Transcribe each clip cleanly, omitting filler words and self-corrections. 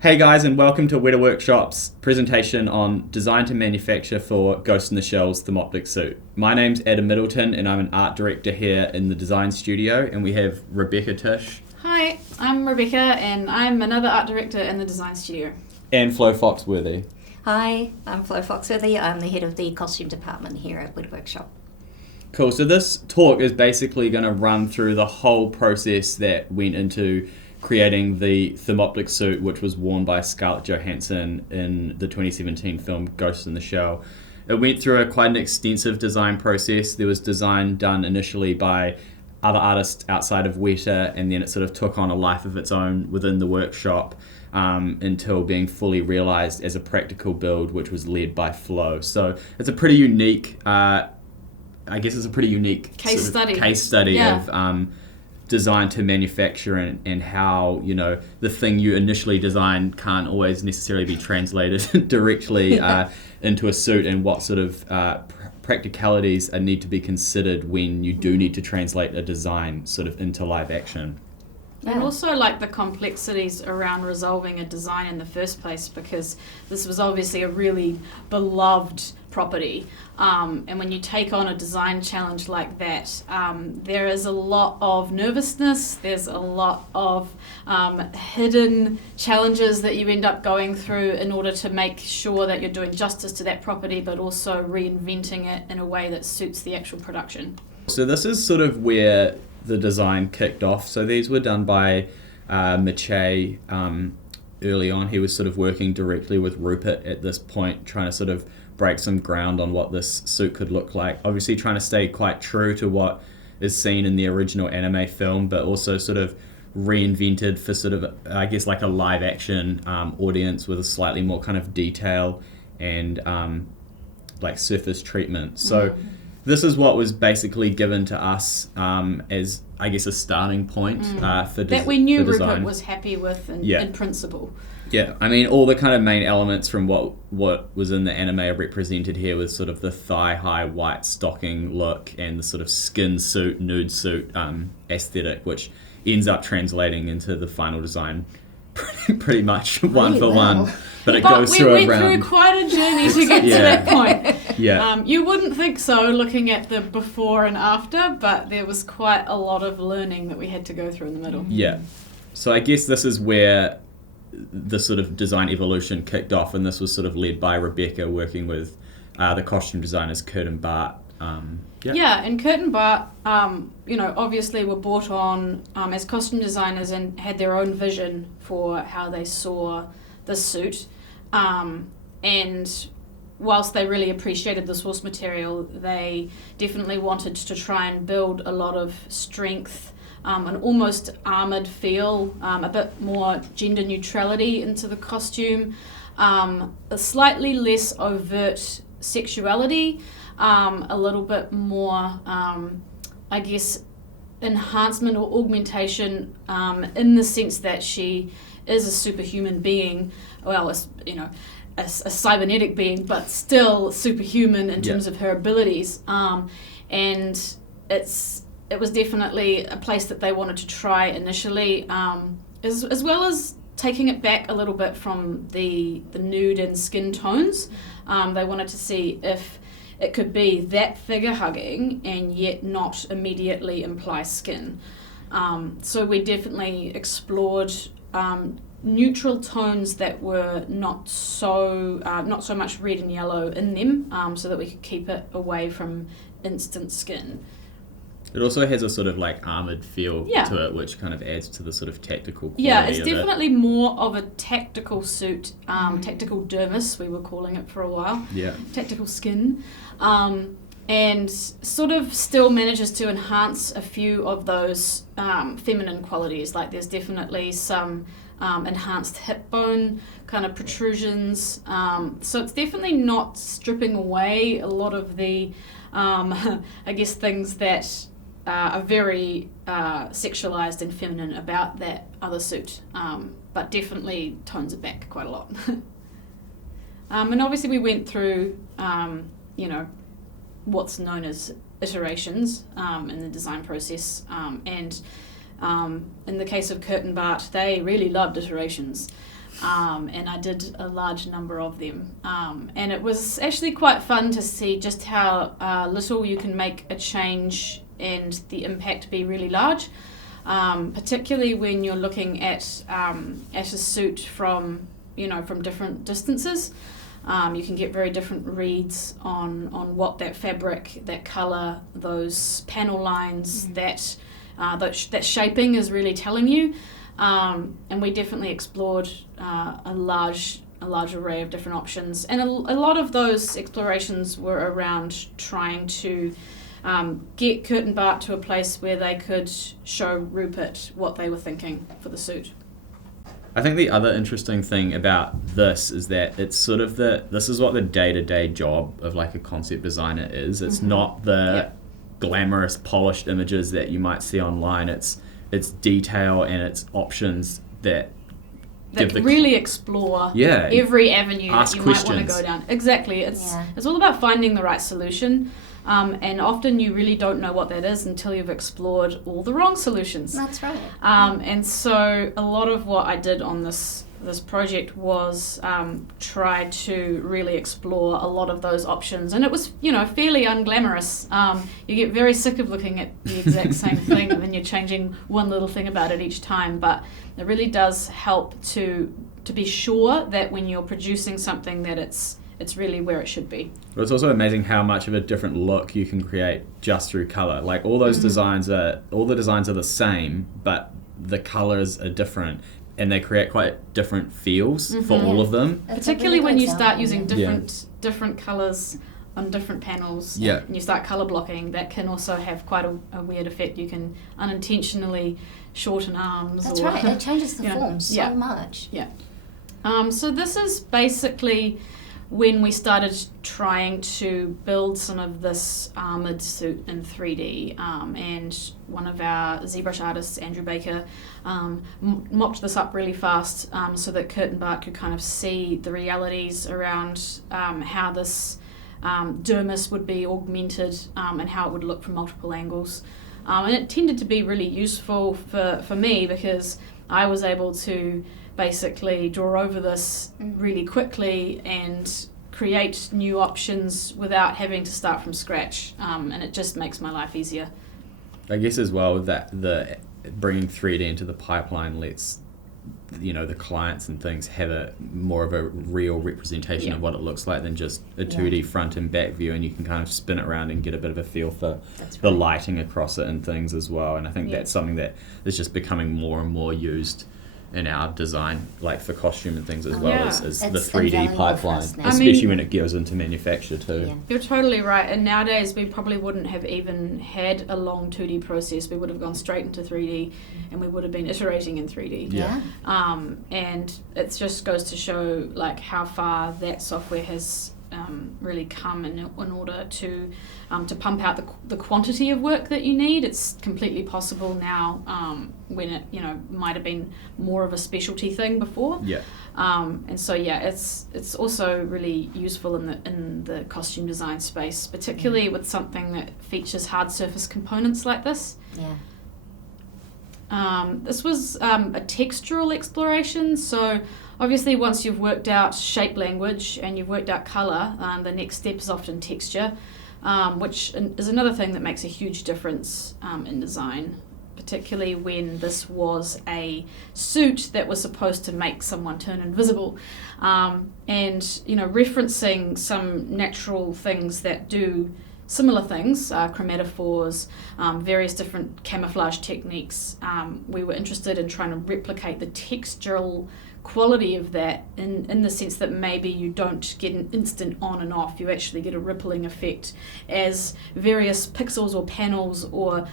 Hey guys, and welcome to Weta Workshop's presentation on design to manufacture for Ghost in the Shell's Thermoptic suit. My name's Adam Middleton and I'm an art director here in the design studio, and we have Rebecca Tish. Hi, I'm Rebecca and I'm another art director in the design studio. And Flo Foxworthy. Hi, I'm Flo Foxworthy. I'm the head of the costume department here at Weta Workshop. Cool, so this talk is basically going to run through the whole process that went into creating the Thermoptic suit, which was worn by Scarlett Johansson in the 2017 film Ghost in the Shell. It went through quite an extensive design process. There was design done initially by other artists outside of Weta, and then it sort of took on a life of its own within the workshop until being fully realized as a practical build, which was led by Flo. So it's a pretty unique, Case study of design to manufacture and how, you know, the thing you initially design can't always necessarily be translated directly into a suit, and what sort of practicalities need to be considered when you do need to translate a design sort of into live action. And also like the complexities around resolving a design in the first place, because this was obviously a really beloved property. And when you take on a design challenge like that, there is a lot of nervousness, there's a lot of hidden challenges that you end up going through in order to make sure that you're doing justice to that property, but also reinventing it in a way that suits the actual production. So this is sort of where the design kicked off. So these were done by Mache early on. He was sort of working directly with Rupert at this point, trying to sort of break some ground on what this suit could look like. Obviously trying to stay quite true to what is seen in the original anime film, but also sort of reinvented for sort of, I guess, like a live action audience with a slightly more kind of detail and like surface treatment. So this is what was basically given to us as, I guess, a starting point for that we knew design. Rupert was happy with in principle. Yeah, I mean, all the kind of main elements from what was in the anime are represented here, with sort of the thigh-high white stocking look and the sort of skin suit, nude suit aesthetic, which ends up translating into the final design pretty much one for one. But it goes through we went through quite a journey to get to that point. Yeah. You wouldn't think so looking at the before and after, but there was quite a lot of learning that we had to go through in the middle. Yeah. So I guess this is where the sort of design evolution kicked off, and this was sort of led by Rebecca working with the costume designers Kurt and Bart. And Kurt and Bart, obviously were brought on as costume designers and had their own vision for how they saw the suit. And whilst they really appreciated the source material, they definitely wanted to try and build a lot of strength, an almost armoured feel, a bit more gender neutrality into the costume, a slightly less overt sexuality, a little bit more, enhancement or augmentation in the sense that she is a superhuman being, a cybernetic being, but still superhuman in terms of her abilities. And it was definitely a place that they wanted to try initially, as well as taking it back a little bit from the nude and skin tones. They wanted to see if it could be that figure hugging and yet not immediately imply skin. So we definitely explored neutral tones that were not so much red and yellow in them, so that we could keep it away from instant skin. It also has a sort of like armoured feel to it, which kind of adds to the sort of tactical quality. Yeah, it's definitely more of a tactical suit, tactical dermis, we were calling it for a while. Yeah. Tactical skin. And sort of still manages to enhance a few of those feminine qualities. Like there's definitely some enhanced hip bone kind of protrusions. So it's definitely not stripping away a lot of the, things that are very sexualized and feminine about that other suit, but definitely tones it back quite a lot. And obviously we went through, what's known as iterations in the design process, and in the case of Kurt and Bart, they really loved iterations. and I did a large number of them. And it was actually quite fun to see just how little you can make a change and the impact be really large, particularly when you're looking at a suit from different distances. You can get very different reads on what that fabric, that colour, those panel lines, that shaping is really telling you. And we definitely explored a large array of different options. And a lot of those explorations were around trying to get Kurt and Bart to a place where they could show Rupert what they were thinking for the suit. I think the other interesting thing about this is that it's sort of this is what the day-to-day job of like a concept designer is. It's not the glamorous polished images that you might see online. It's detail and it's options that really explore every avenue that you might want to go down. Exactly. It's all about finding the right solution. And often you really don't know what that is until you've explored all the wrong solutions. That's right. And so a lot of what I did on this project was try to really explore a lot of those options. And it was, fairly unglamorous. You get very sick of looking at the exact same thing and then you're changing one little thing about it each time. But it really does help to be sure that when you're producing something that it's really where it should be. But it's also amazing how much of a different look you can create just through colour. Like all those designs all the designs are the same, but the colours are different. And they create quite different feels for all of them. That's particularly really when you good start example, using different colours on different panels. Yeah. And you start colour blocking, that can also have quite a weird effect. You can unintentionally shorten arms. That's right, it changes the form so much. Yeah. So this is basically when we started trying to build some of this armoured suit in 3D, and one of our ZBrush artists, Andrew Baker, mocked this up really fast so that Kurt and Bart could kind of see the realities around how this dermis would be augmented and how it would look from multiple angles. And it tended to be really useful for me because I was able to basically draw over this really quickly and create new options without having to start from scratch, and it just makes my life easier. I guess as well that the bringing 3D into the pipeline lets the clients and things have a more of a real representation of what it looks like than just a 2D front and back view, and you can kind of spin it around and get a bit of a feel for the lighting across it and things as well. And I think that's something that is just becoming more and more used in our design, like for costume and things as well as the 3D pipeline, especially when it goes into manufacture too. Yeah. You're totally right, and nowadays we probably wouldn't have even had a long 2D process. We would have gone straight into 3D and we would have been iterating in 3D. Yeah. And it just goes to show like how far that software has really come in order to pump out the quantity of work that you need. It's completely possible now when it might have been more of a specialty thing before. Yeah. And so it's also really useful in the costume design space, particularly with something that features hard surface components like this. Yeah. This was a textural exploration, so obviously once you've worked out shape language and you've worked out colour, the next step is often texture, which is another thing that makes a huge difference in design, particularly when this was a suit that was supposed to make someone turn invisible, and referencing some natural things that do similar things, chromatophores, various different camouflage techniques. We were interested in trying to replicate the textural quality of that in the sense that maybe you don't get an instant on and off, you actually get a rippling effect as various pixels or panels or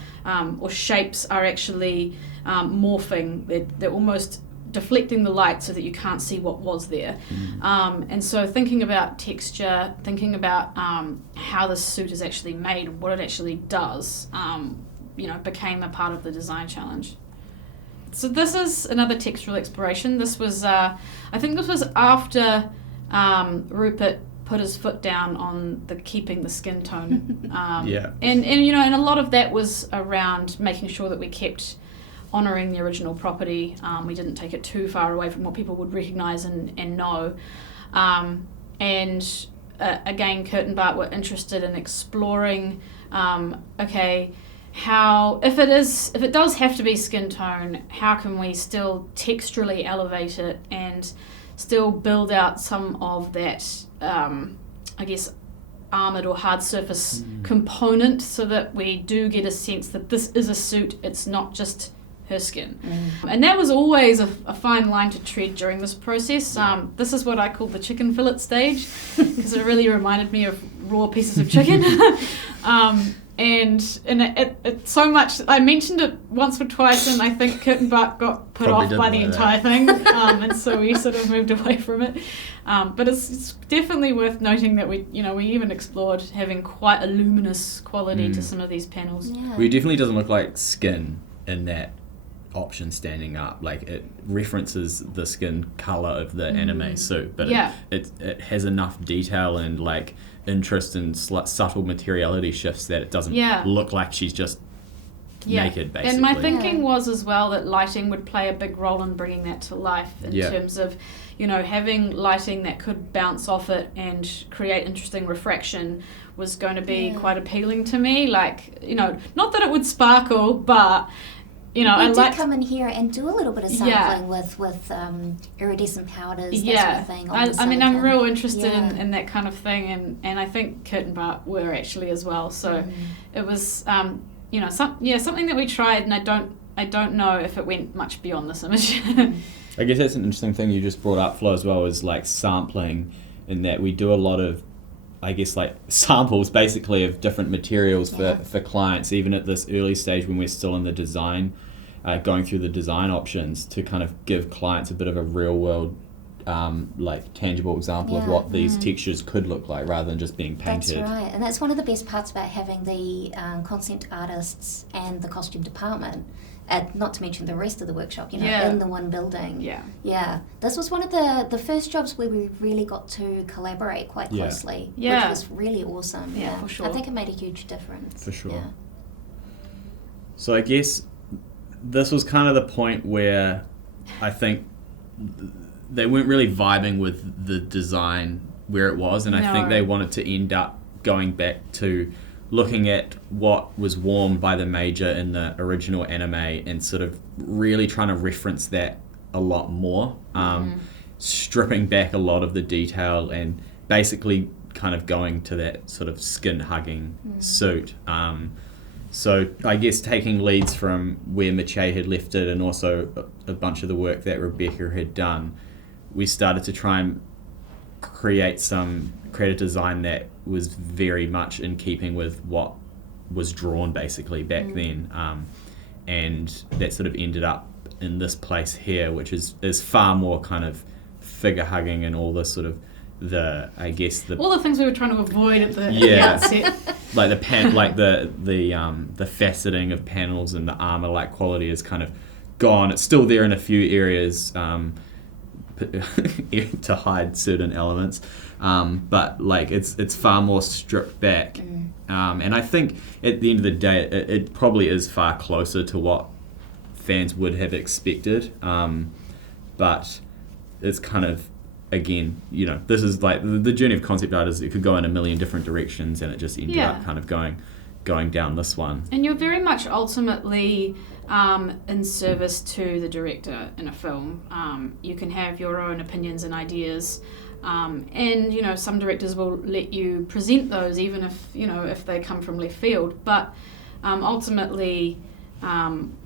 shapes are actually morphing. They're almost deflecting the light so that you can't see what was there. And so thinking about texture, thinking about how the suit is actually made, what it actually does, became a part of the design challenge. So this is another textural exploration. This was, I think this was after Rupert put his foot down on keeping the skin tone. And a lot of that was around making sure that we kept honouring the original property. We didn't take it too far away from what people would recognise and know. Again, Kurt and Bart were interested in exploring, how, if it does have to be skin tone, how can we still texturally elevate it and still build out some of that, armoured or hard surface component, so that we do get a sense that this is a suit, it's not just her skin. And that was always a fine line to tread during this process. This is what I call the chicken fillet stage, because it really reminded me of raw pieces of chicken. And it so much, I mentioned it once or twice, and I think Kurt and Bart got put Probably off by the didn't entire thing, and so we sort of moved away from it. But it's definitely worth noting that we even explored having quite a luminous quality to some of these panels. Yeah. Well, it definitely doesn't look like skin in that option standing up. Like, it references the skin color of the anime suit, but it has enough detail and like interest and subtle materiality shifts that it doesn't look like she's just naked, basically. And my thinking was as well that lighting would play a big role in bringing that to life in terms of, having lighting that could bounce off it and create interesting refraction was going to be quite appealing to me. Like, not that it would sparkle, but we did come in here and do a little bit of sampling with iridescent powders, that sort of thing. I'm real interested in that kind of thing, and I think Kurt and Bart were actually as well. So it was something that we tried, and I don't know if it went much beyond this image. I guess that's an interesting thing you just brought up, Flo, as well, is like sampling, in that we do a lot of, I guess, like samples basically of different materials for clients, even at this early stage when we're still in the design, going through the design options, to kind of give clients a bit of a real world, tangible example of what these textures could look like, rather than just being painted. That's right, and that's one of the best parts about having the concept artists and the costume department, not to mention the rest of the workshop, in the one building. Yeah. This was one of the first jobs where we really got to collaborate quite closely, which was really awesome. Yeah, for sure. I think it made a huge difference. For sure. Yeah. So I guess this was kind of the point where I think they weren't really vibing with the design where it was, and I think they wanted to end up going back to looking at what was worn by the Major in the original anime and sort of really trying to reference that a lot more, stripping back a lot of the detail and basically kind of going to that sort of skin-hugging suit. So I guess taking leads from where Mache had left it, and also a bunch of the work that Rebecca had done, we started to try and create a design that was very much in keeping with what was drawn basically back then, and that sort of ended up in this place here, which is far more kind of figure hugging and all this sort of all the things we were trying to avoid at the outset. Like the faceting of panels and the armor like quality is kind of gone. It's still there in a few areas to hide certain elements, but like it's far more stripped back, and I think at the end of the day it probably is far closer to what fans would have expected, but it's kind of, again, this is like the journey of concept art is it could go in a million different directions, and it just ended up kind of going down this one. And you're very much ultimately in service to the director in a film. You can have your own opinions and ideas, and some directors will let you present those even if they come from left field, but ultimately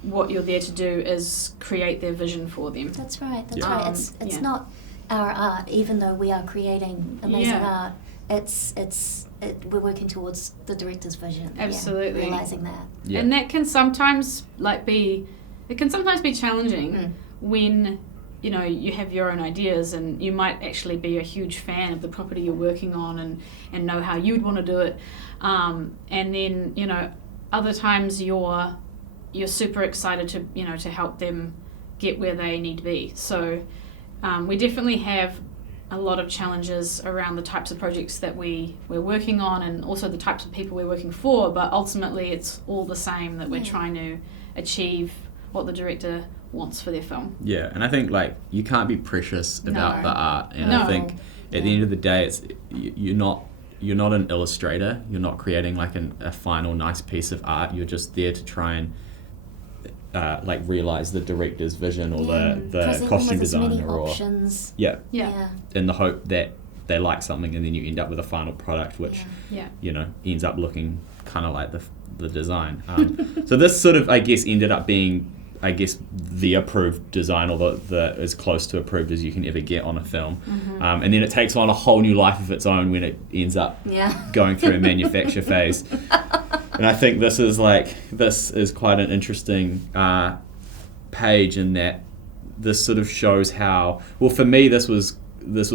what you're there to do is create their vision for them. That's right. It's not our art, even though we are creating amazing art. We're working towards the director's vision. Absolutely. Realizing that. Yeah. And that can sometimes be challenging when you have your own ideas, and you might actually be a huge fan of the property you're working on and know how you'd want to do it, and then other times you're super excited to help them get where they need to be. So we definitely have a lot of challenges around the types of projects that we're working on, and also the types of people we're working for, but ultimately it's all the same, that we're trying to achieve what the director wants for their film. Yeah, and I think like you can't be precious about the art, and I think at the end of the day, it's you're not an illustrator. You're not creating like a final nice piece of art. You're just there to try and like realize the director's vision or the costume designer or options. Yeah, in the hope that they like something, and then you end up with a final product which you know ends up looking kind of like the design. So this sort of I guess ended up being the approved design, or the as close to approved as you can ever get on a film. And then it takes on a whole new life of its own when it ends up going through a manufacture phase. And I think this is quite an interesting page in that this sort of shows how, well, for me this was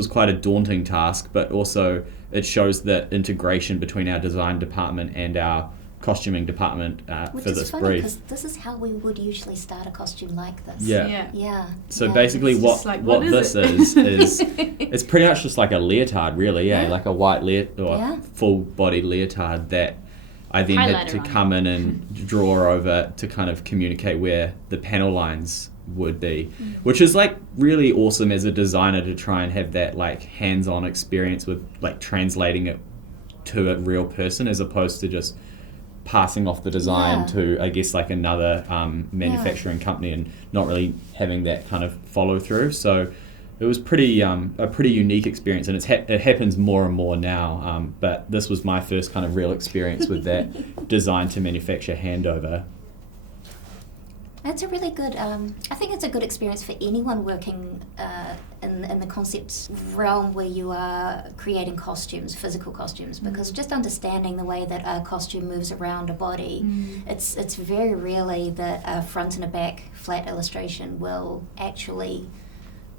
quite a daunting task, but also it shows that integration between our design department and our costuming department for this brief. Which is funny because this is how we would usually start a costume like this. Yeah. So basically what this is it's pretty much just like a leotard really, like a white full body leotard that I then had to come in and draw over to kind of communicate where the panel lines would be, which is like really awesome as a designer to try and have that like hands-on experience with like translating it to a real person as opposed to just passing off the design to I guess like another manufacturing company and not really having that kind of follow through. So it was a pretty unique experience, and it happens more and more now, but this was my first kind of real experience with that design to manufacture handover. It's a really good, I think it's a good experience for anyone working in the concept realm where you are creating costumes, physical costumes, because just understanding the way that a costume moves around a body, it's very rarely that a front and a back flat illustration will actually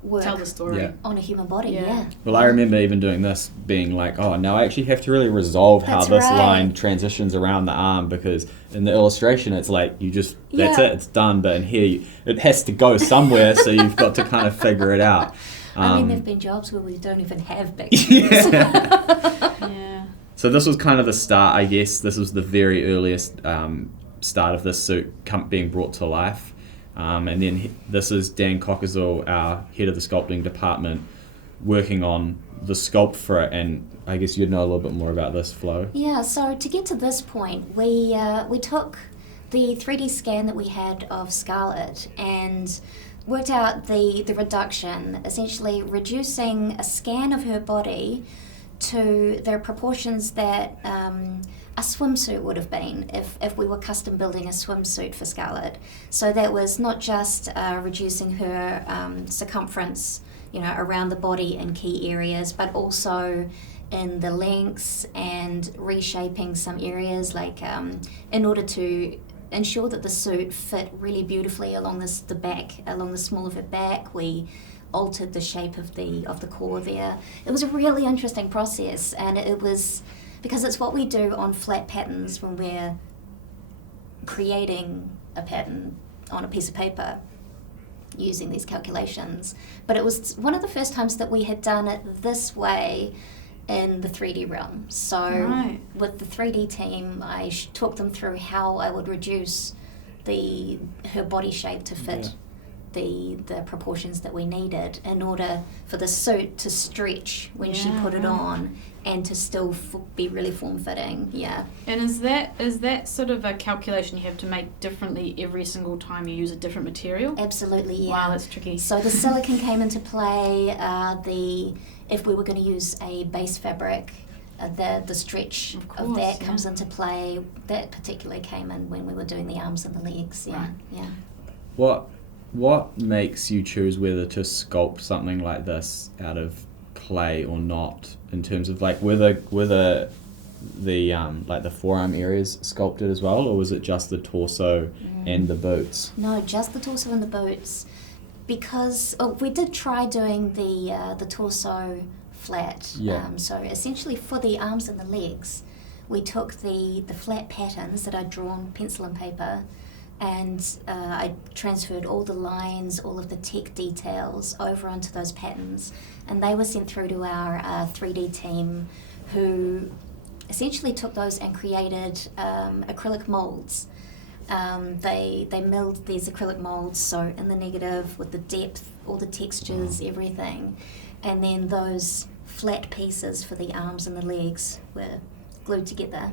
work, tell the story on a human body. Well, I remember even doing this being like, oh, now I actually have to really resolve how this line transitions around the arm, because in the illustration it's like you just that's it, it's done, but in here it has to go somewhere, so you've got to kind of figure it out. I mean, there've been jobs where we don't even have back. So this was kind of the start, I guess. This was the very earliest start of this suit being brought to life. And then this is Dan Cockerzel, our head of the sculpting department, working on the sculpt for it, and I guess you'd know a little bit more about this, Flo. Yeah, so to get to this point, we took the 3D scan that we had of Scarlett and worked out the reduction, essentially reducing a scan of her body to the proportions that a swimsuit would have been if we were custom building a swimsuit for Scarlett. So that was not just reducing her circumference, around the body in key areas, but also in the lengths and reshaping some areas, like in order to ensure that the suit fit really beautifully along the back, along the small of her back. We altered the shape of the core there. It was a really interesting process, and it was because it's what we do on flat patterns when we're creating a pattern on a piece of paper using these calculations. But it was one of the first times that we had done it this way in the 3D realm. So with the 3D team, I talked them through how I would reduce her body shape to fit the proportions that we needed in order for the suit to stretch when she put it on and to still be really form-fitting. And is that sort of a calculation you have to make differently every single time you use a different material? Absolutely, Wow, that's tricky. So the silicone came into play. If we were going to use a base fabric, the stretch of that comes into play. That particularly came in when we were doing the arms and the legs. What makes you choose whether to sculpt something like this out of clay or not, in terms of like were the like the forearm areas sculpted as well, or was it just the torso and the boots? No, just the torso and the boots, because we did try doing the torso flat. So essentially for the arms and the legs, we took the flat patterns that I'd drawn pencil and paper, and I transferred all the lines, all of the tech details over onto those patterns, and they were sent through to our 3D team, who essentially took those and created acrylic molds They milled these acrylic molds, so in the negative with the depth, all the textures, everything, and then those flat pieces for the arms and the legs were glued together.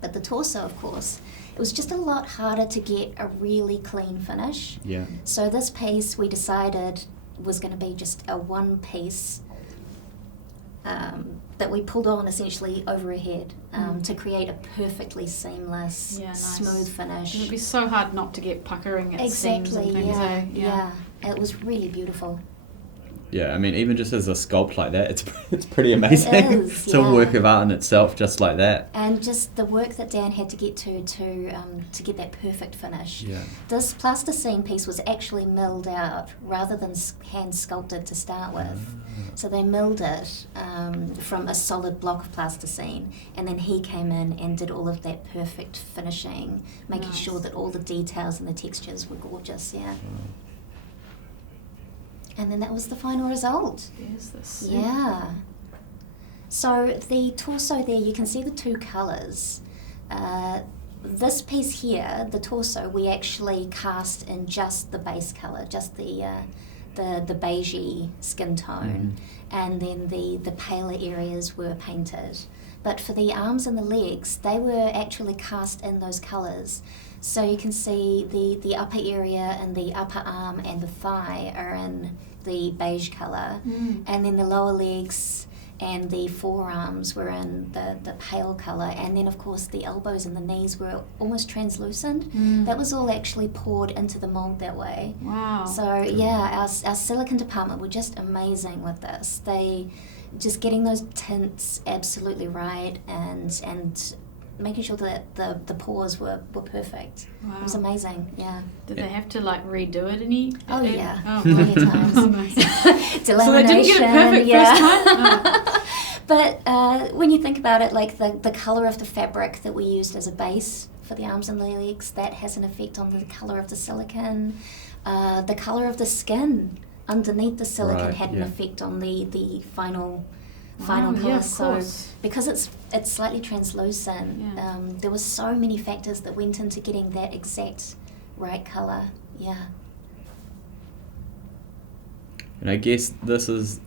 But the torso, of course, it was just a lot harder to get a really clean finish. Yeah. So this piece we decided was going to be just a one piece that we pulled on essentially over a head to create a perfectly seamless, smooth finish. It would be so hard not to get puckering at seams and things. Yeah. It was really beautiful. Yeah, I mean, even just as a sculpt like that, it's pretty amazing. It is, It's a work of art in itself, just like that. And just the work that Dan had to get to get that perfect finish. Yeah. This plasticine piece was actually milled out rather than hand sculpted to start with. So they milled it from a solid block of plasticine, and then he came in and did all of that perfect finishing, making sure that all the details and the textures were gorgeous. Yeah. And then that was the final result. There's this. Yeah. So the torso there, you can see the two colours. This piece here, the torso, we actually cast in just the base colour, just the beigey skin tone, and then the paler areas were painted. But for the arms and the legs, they were actually cast in those colours. So you can see the upper area and the upper arm and the thigh are in the beige colour, and then the lower legs and the forearms were in the pale colour, and then of course the elbows and the knees were almost translucent. That was all actually poured into the mould that way. Wow. So yeah, our silicone department were just amazing with this. They just getting those tints absolutely right and making sure that the pours were perfect. Wow. It was amazing, yeah. Did they have to like redo it any? Oh yeah, plenty of times. Delamination, so they didn't get it perfect first time? Oh. But when you think about it, like the colour of the fabric that we used as a base for the arms and legs, that has an effect on the colour of the silicone. The colour of the skin underneath the silicone had an effect on the final colour. Yeah, of so course. because it's slightly translucent, there were so many factors that went into getting that exact right colour. Yeah. And I guess this is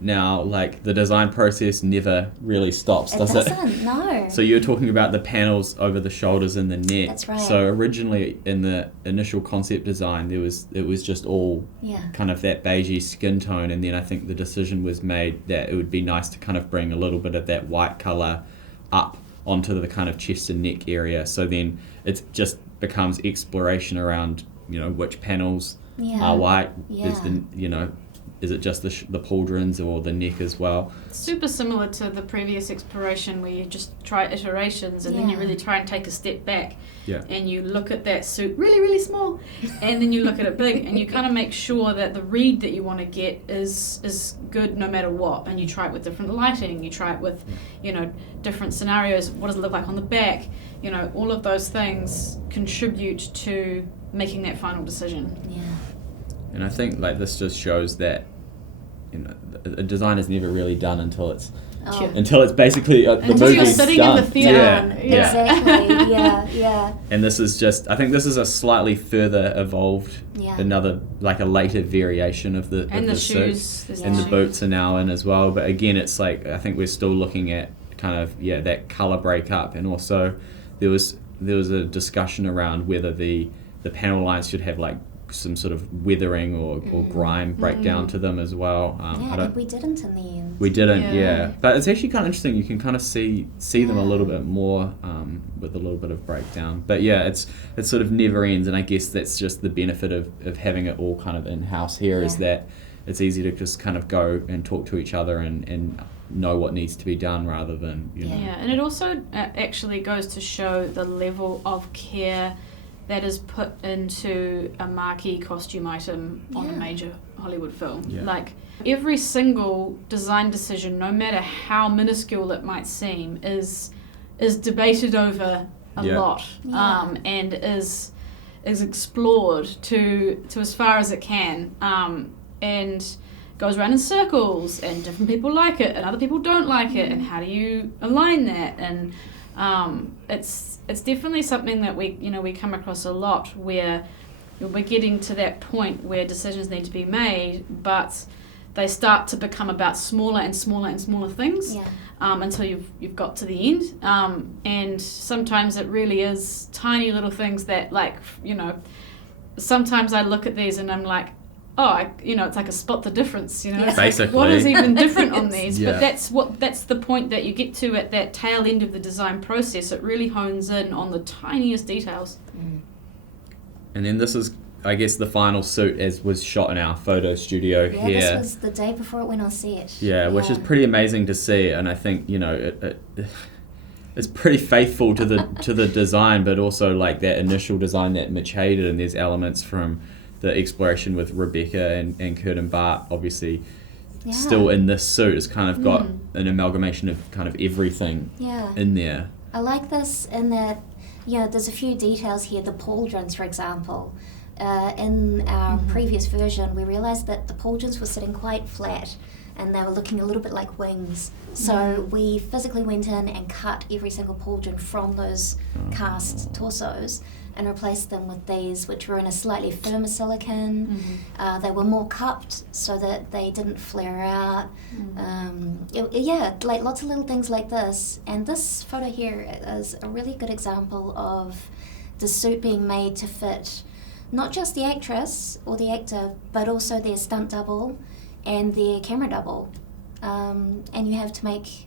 now, like, the design process never really stops, does it? It doesn't, no. So you were talking about the panels over the shoulders and the neck. That's right. So originally in the initial concept design, it was just all kind of that beigey skin tone, and then I think the decision was made that it would be nice to kind of bring a little bit of that white colour up onto the kind of chest and neck area. So then it just becomes exploration around, which panels are white. Yeah. Is it just the pauldrons or the neck as well? Super similar to the previous exploration where you just try iterations and then you really try and take a step back and you look at that suit really, really small and then you look at it big and you kind of make sure that the read that you want to get is good no matter what, and you try it with different lighting, you try it with different scenarios. What does it look like on the back? All of those things contribute to making that final decision. Yeah. And I think like this just shows that a design is never really done until it's basically the until you're movie's sitting done. in the theatre. Exactly. Yeah. And this is a slightly further evolved, another like a later variation of the shoes suit. And the boots are now in as well. But again, it's like I think we're still looking at kind of that colour breakup, and also there was a discussion around whether the panel lines should have like some sort of weathering or grime breakdown to them as well. And we didn't in the end. We didn't, but it's actually kind of interesting. You can kind of see them a little bit more with a little bit of breakdown. But yeah, it sort of never ends, and I guess that's just the benefit of having it all kind of in-house here is that it's easy to just kind of go and talk to each other and know what needs to be done rather than, and it also actually goes to show the level of care that is put into a marquee costume item on a major Hollywood film. Yeah. Like, every single design decision, no matter how minuscule it might seem, is debated over a lot, and is explored to as far as it can, and goes around in circles, and different people like it and other people don't like it, and how do you align that, and it's definitely something that we come across a lot, where we're getting to that point where decisions need to be made, but they start to become about smaller and smaller and smaller things, until you've got to the end. And sometimes it really is tiny little things that, like, sometimes I look at these and I'm like, it's like a spot the difference, It's basically like, what is even different on these? But that's the point that you get to at that tail end of the design process. It really hones in on the tiniest details. And then this is, I guess, the final suit as was shot in our photo studio here. Yeah, this was the day before it went on set. Yeah, which is pretty amazing to see, and I think it's pretty faithful to the design, but also like that initial design that Mitch did, and there's elements from the exploration with Rebecca and Kurt and Bart, obviously, still in this suit. It's kind of got an amalgamation of kind of everything in there. I like this in that, there's a few details here. The pauldrons, for example. In our previous version, we realised that the pauldrons were sitting quite flat and they were looking a little bit like wings. So we physically went in and cut every single pauldron from those cast torsos and replaced them with these, which were in a slightly firmer silicone. They were more cupped so that they didn't flare out. Like lots of little things like this. And this photo here is a really good example of the suit being made to fit not just the actress or the actor, but also their stunt double and their camera double. And you have to make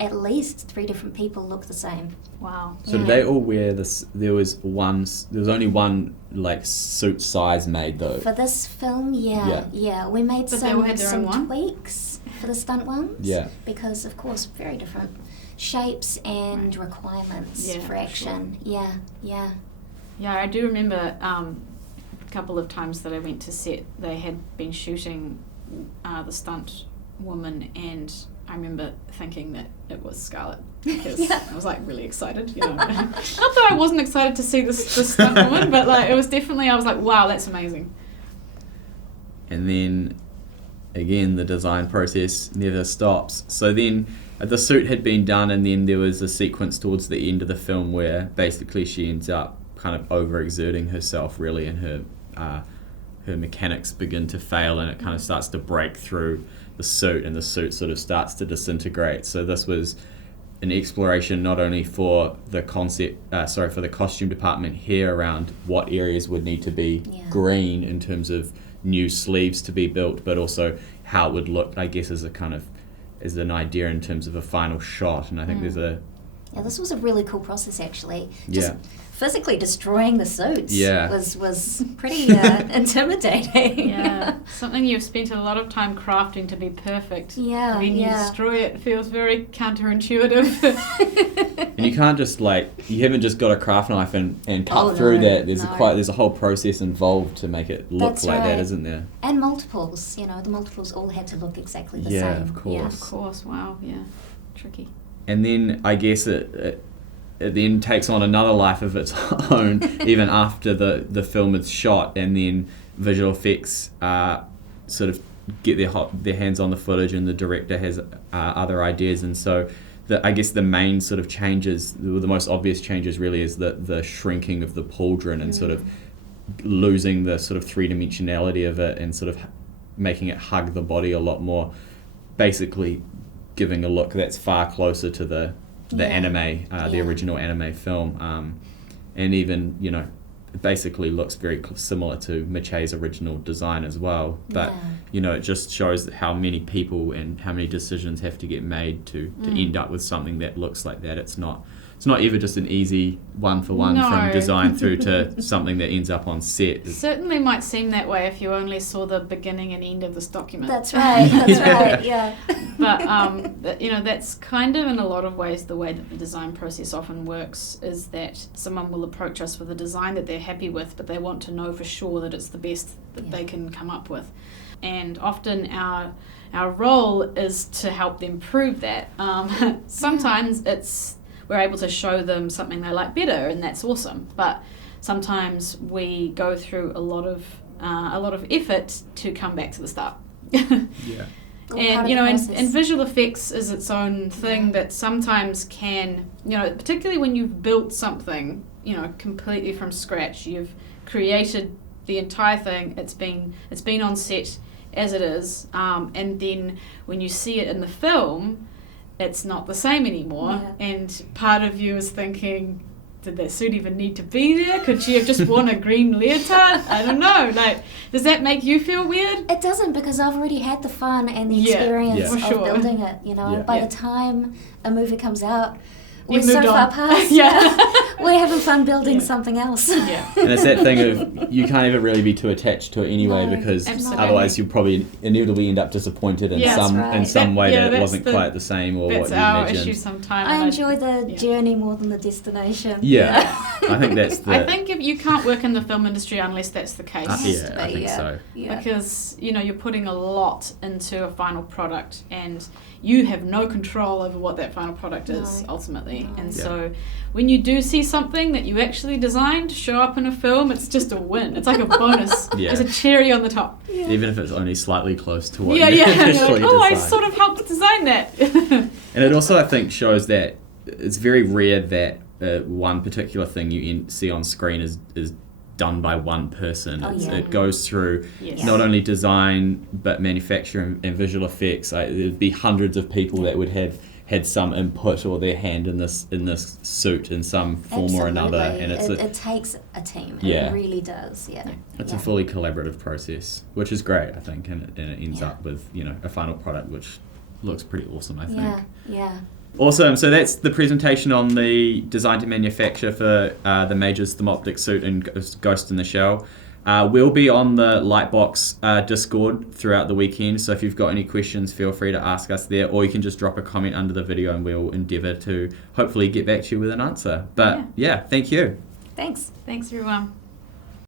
at least 3 different people look the same. Wow. So did they all wear this? There was only one like suit size made though. For this film, we made some tweaks for the stunt ones. Yeah. Because of course, very different shapes and requirements for action. Sure. Yeah. Yeah, I do remember a couple of times that I went to set. They had been shooting the stunt woman, and I remember thinking that it was Scarlett, because I was like really excited, Not that I wasn't excited to see this stunt woman, but like it was definitely, I was like, wow, that's amazing. And then again, the design process never stops. So then the suit had been done, and then there was a sequence towards the end of the film where basically she ends up kind of overexerting herself really, and her mechanics begin to fail, and it kind of starts to break through the suit, and the suit sort of starts to disintegrate. So this was an exploration not only for the for the costume department here around what areas would need to be green in terms of new sleeves to be built, but also how it would look, I guess, as an idea in terms of a final shot. And I think there's a... Yeah, this was a really cool process actually. Just physically destroying the suits was pretty intimidating. Yeah, something you've spent a lot of time crafting to be perfect. Yeah, when you destroy it, it feels very counterintuitive. And you can't just you haven't just got a craft knife and cut through that. There's a whole process involved to make it look that, isn't there? And multiples, the multiples all had to look exactly the same. Yeah, of course. Yeah, of course. Wow. Yeah, tricky. And then I guess it then takes on another life of its own, even after the film is shot, and then visual effects sort of get their hands on the footage, and the director has other ideas. And so I guess the main sort of changes, the most obvious changes really, is the shrinking of the pauldron and sort of losing the sort of three-dimensionality of it, and sort of making it hug the body a lot more, basically giving a look that's far closer to the anime, the original anime film, and even it basically looks very similar to Miche's original design as well. But it just shows how many people and how many decisions have to get made to end up with something that looks like that. It's not ever just an easy one-for-one from design through to something that ends up on set. It certainly might seem that way if you only saw the beginning and end of this document. That's right, yeah. But, that's kind of in a lot of ways the way that the design process often works, is that someone will approach us with a design that they're happy with, but they want to know for sure that it's the best that they can come up with. And often our role is to help them prove that. Sometimes we're able to show them something they like better, and that's awesome. But sometimes we go through a lot of effort to come back to the start. And, and visual effects is its own thing that sometimes can, particularly when you've built something, completely from scratch. You've created the entire thing. It's been on set as it is. And then when you see it in the film, it's not the same anymore. Yeah. And part of you is thinking, did that suit even need to be there? Could she have just worn a green leotard? I don't know. Does that make you feel weird? It doesn't, because I've already had the fun and the experience of building it. By the time a movie comes out, we're so far past. We're having fun building something else. Yeah. And it's that thing of you can't even really be too attached to it anyway, because otherwise you'll probably inevitably end up disappointed in some way that it wasn't quite the same or what you imagined. Issue sometimes. I enjoy the journey more than the destination. Yeah. I think that's I think if you can't work in the film industry unless that's the case. I think so. Yeah. Because you're putting a lot into a final product, and you have no control over what that final product is ultimately. And so when you do see something that you actually designed show up in a film, it's just a win. It's like a bonus. It's a cherry on the top. Yeah. Even if it's only slightly close to what you initially designed. I sort of helped design that. And it also, I think, shows that it's very rare that one particular thing you see on screen is done by one person. It goes through not only design but manufacture and visual effects. There'd be hundreds of people that would have had some input or their hand in this suit in some form or another. And it takes a team. It really does. It's a fully collaborative process, which is great, I think, and it ends up with a final product which looks pretty awesome, I think. Yeah. Awesome. So that's the presentation on the design to manufacture for the Majors Thermoptic suit and Ghost in the Shell. We'll be on the Lightbox Discord throughout the weekend, so if you've got any questions, feel free to ask us there, or you can just drop a comment under the video and we'll endeavour to hopefully get back to you with an answer. But thank you. Thanks. Thanks, everyone.